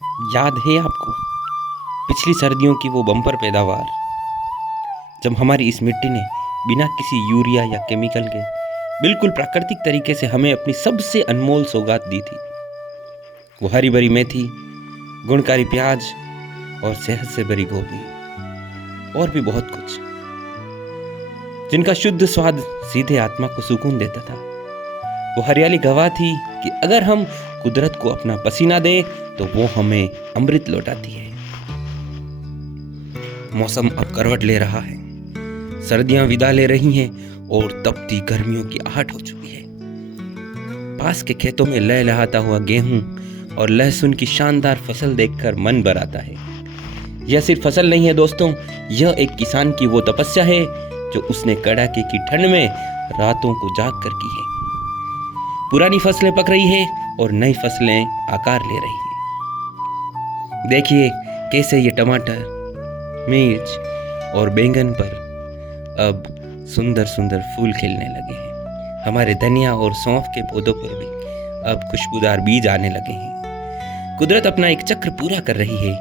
याद है आपको पिछली सर्दियों की वो बम्पर पैदावार, जब हमारी इस मिट्टी ने बिना किसी यूरिया या केमिकल के बिल्कुल प्राकृतिक तरीके से हमें अपनी सबसे अनमोल सौगात दी थी। वो हरी भरी मेथी, गुणकारी प्याज और सेहत से भरी गोभी और भी बहुत कुछ, जिनका शुद्ध स्वाद सीधे आत्मा को सुकून देता था। वो हरियाली गवाह थी कि अगर हम कुदरत को अपना पसीना दें तो वो हमें अमृत लौटाती है। मौसम अब करवट ले रहा है, सर्दियां विदा ले रही हैं और तपती गर्मियों की आहट हो चुकी है। पास के खेतों में लहलहाता हुआ गेहूं और लहसुन की शानदार फसल देखकर मन भर आता है। यह सिर्फ फसल नहीं है दोस्तों, यह एक किसान की वो तपस्या है जो उसने कड़ाके की ठंड में रातों को जाग कर की है। पुरानी फसलें पक रही है और नई फसलें आकार ले रही है। देखिए कैसे ये टमाटर, मिर्च और बैंगन पर अब सुंदर सुंदर फूल खिलने लगे हैं। हमारे धनिया और सौंफ के पौधों पर भी अब खुशबूदार बीज आने लगे हैं। कुदरत अपना एक चक्र पूरा कर रही है।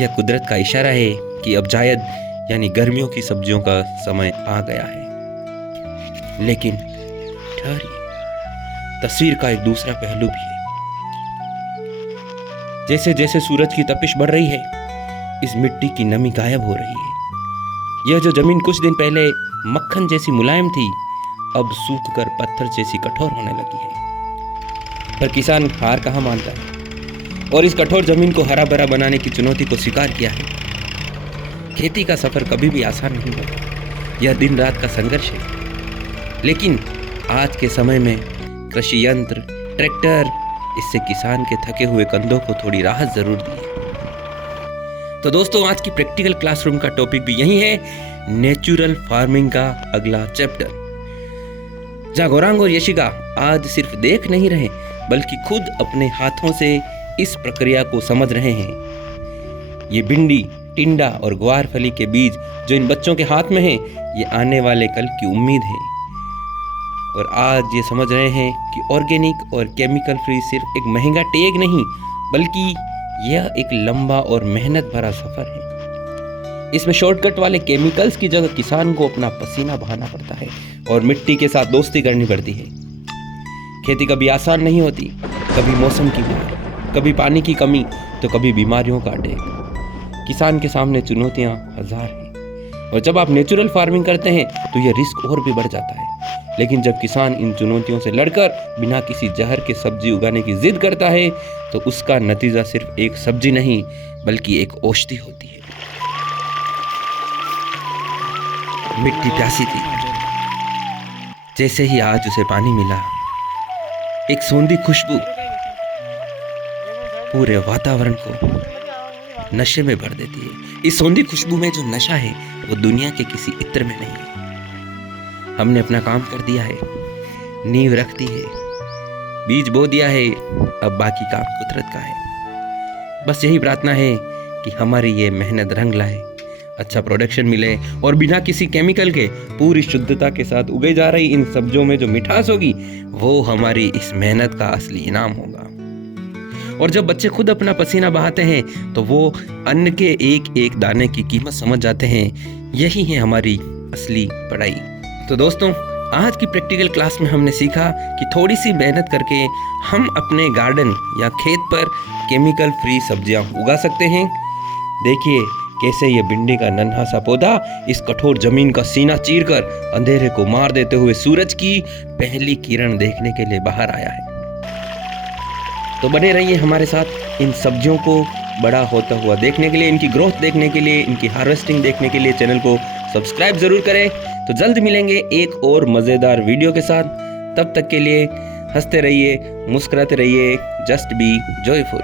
यह कुदरत का इशारा है कि अब जायद यानी गर्मियों की सब्जियों का समय आ गया है। लेकिन ठहरिए, तस्वीर का एक दूसरा पहलू भी है। जैसे जैसे सूरज की तपिश बढ़ रही है, इस मिट्टी की नमी गायब हो रही है। यह जो जमीन कुछ दिन पहले मक्खन जैसी मुलायम थी, अब सूखकर पत्थर जैसी कठोर होने लगी है। पर किसान हार कहाँ मानता है और इस कठोर जमीन को हरा भरा बनाने की चुनौती को स्वीकार किया है। खेती का सफर कभी भी आसान नहीं होता, यह दिन रात का संघर्ष है। लेकिन आज के समय में कृषि यंत्र, ट्रैक्टर, इससे किसान के थके हुए कंधों को थोड़ी राहत जरूर दी है। तो दोस्तों, आज की प्रैक्टिकल क्लासरूम का टॉपिक भी यही है, नेचुरल फार्मिंग का अगला चैप्टर, जहां गौरांग और यशिका आज सिर्फ देख नहीं रहे बल्कि खुद अपने हाथों से इस प्रक्रिया को समझ रहे हैं। ये भिंडी, टिंडा और ग्वार फली के बीज जो इन बच्चों के हाथ में हैं, ये आने वाले कल की उम्मीद है। और आज ये समझ रहे हैं कि ऑर्गेनिक और केमिकल फ्री सिर्फ एक महंगा टैग नहीं, बल्कि यह एक लंबा और मेहनत भरा सफर है। इसमें शॉर्टकट वाले केमिकल्स की जगह किसान को अपना पसीना बहाना पड़ता है और मिट्टी के साथ दोस्ती करनी पड़ती है। खेती कभी आसान नहीं होती, कभी मौसम की मार, कभी पानी की कमी तो कभी बीमारियों का अटैक। किसान के सामने चुनौतियां हजार हैं और जब आप नेचुरल फार्मिंग करते हैं तो यह रिस्क और भी बढ़ जाता है। लेकिन जब किसान इन चुनौतियों से लड़कर बिना किसी जहर के सब्जी उगाने की जिद करता है तो उसका नतीजा सिर्फ एक सब्जी नहीं बल्कि एक औषधि होती है। मिट्टी प्यासी थी, जैसे ही आज उसे पानी मिला, एक सौंधी खुशबू पूरे वातावरण को नशे में भर देती है। इस सौंधी खुशबू में जो नशा है वो दुनिया के किसी इत्र में नहीं है। हमने अपना काम कर दिया है, नींव रख दी है, बीज बो दिया है, अब बाकी काम कुदरत का है। बस यही प्रार्थना है कि हमारी ये मेहनत रंग लाए, अच्छा प्रोडक्शन मिले और बिना किसी केमिकल के पूरी शुद्धता के साथ उगे जा रही इन सब्जियों में जो मिठास होगी वो हमारी इस मेहनत का असली इनाम होगा। और जब बच्चे खुद अपना पसीना बहाते हैं तो वो अन्न के एक एक दाने की कीमत समझ जाते हैं। यही है हमारी असली पढ़ाई। तो दोस्तों, आज की प्रैक्टिकल क्लास में हमने सीखा कि थोड़ी सी मेहनत करके हम अपने गार्डन या खेत पर केमिकल फ्री सब्जियां उगा सकते हैं। देखिए कैसे ये भिंडी का नन्हा सा पौधा इस कठोर जमीन का सीना चीरकर अंधेरे को मार देते हुए सूरज की पहली किरण देखने के लिए बाहर आया है। तो बने रहिए हमारे साथ इन सब्जियों को बड़ा होता हुआ देखने के लिए, इनकी ग्रोथ देखने के लिए, इनकी हार्वेस्टिंग देखने के लिए चैनल को सब्सक्राइब जरूर करें। तो जल्द मिलेंगे एक और मज़ेदार वीडियो के साथ। तब तक के लिए हंसते रहिए, मुस्कुराते रहिए, जस्ट बी जॉयफुल।